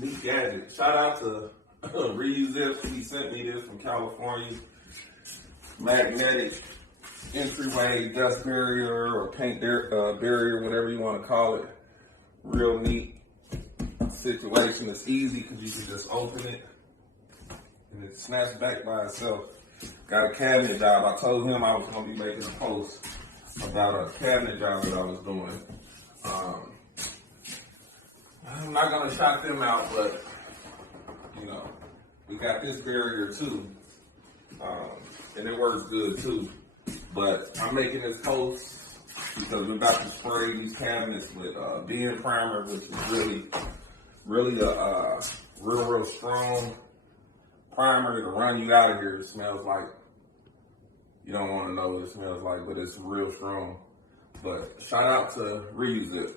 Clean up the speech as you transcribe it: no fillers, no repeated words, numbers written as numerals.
neat gadget. Shout out to reusable. He sent me this from California. Magnetic entryway dust barrier or paint barrier, whatever you want to call it. Real neat situation. It's easy because you can just open it and it snaps back by itself. Got a cabinet job. I told him I was going to be making a post about a cabinet job that I was doing. I'm not going to shout them out, but you know, we got this barrier too, and it works good too. But I'm making this post because we're about to spray these cabinets with being primer, which is really a real strong primer to run you out of here. It smells like, you don't want to know what it smells like, but it's real strong. But shout out to Reuse It.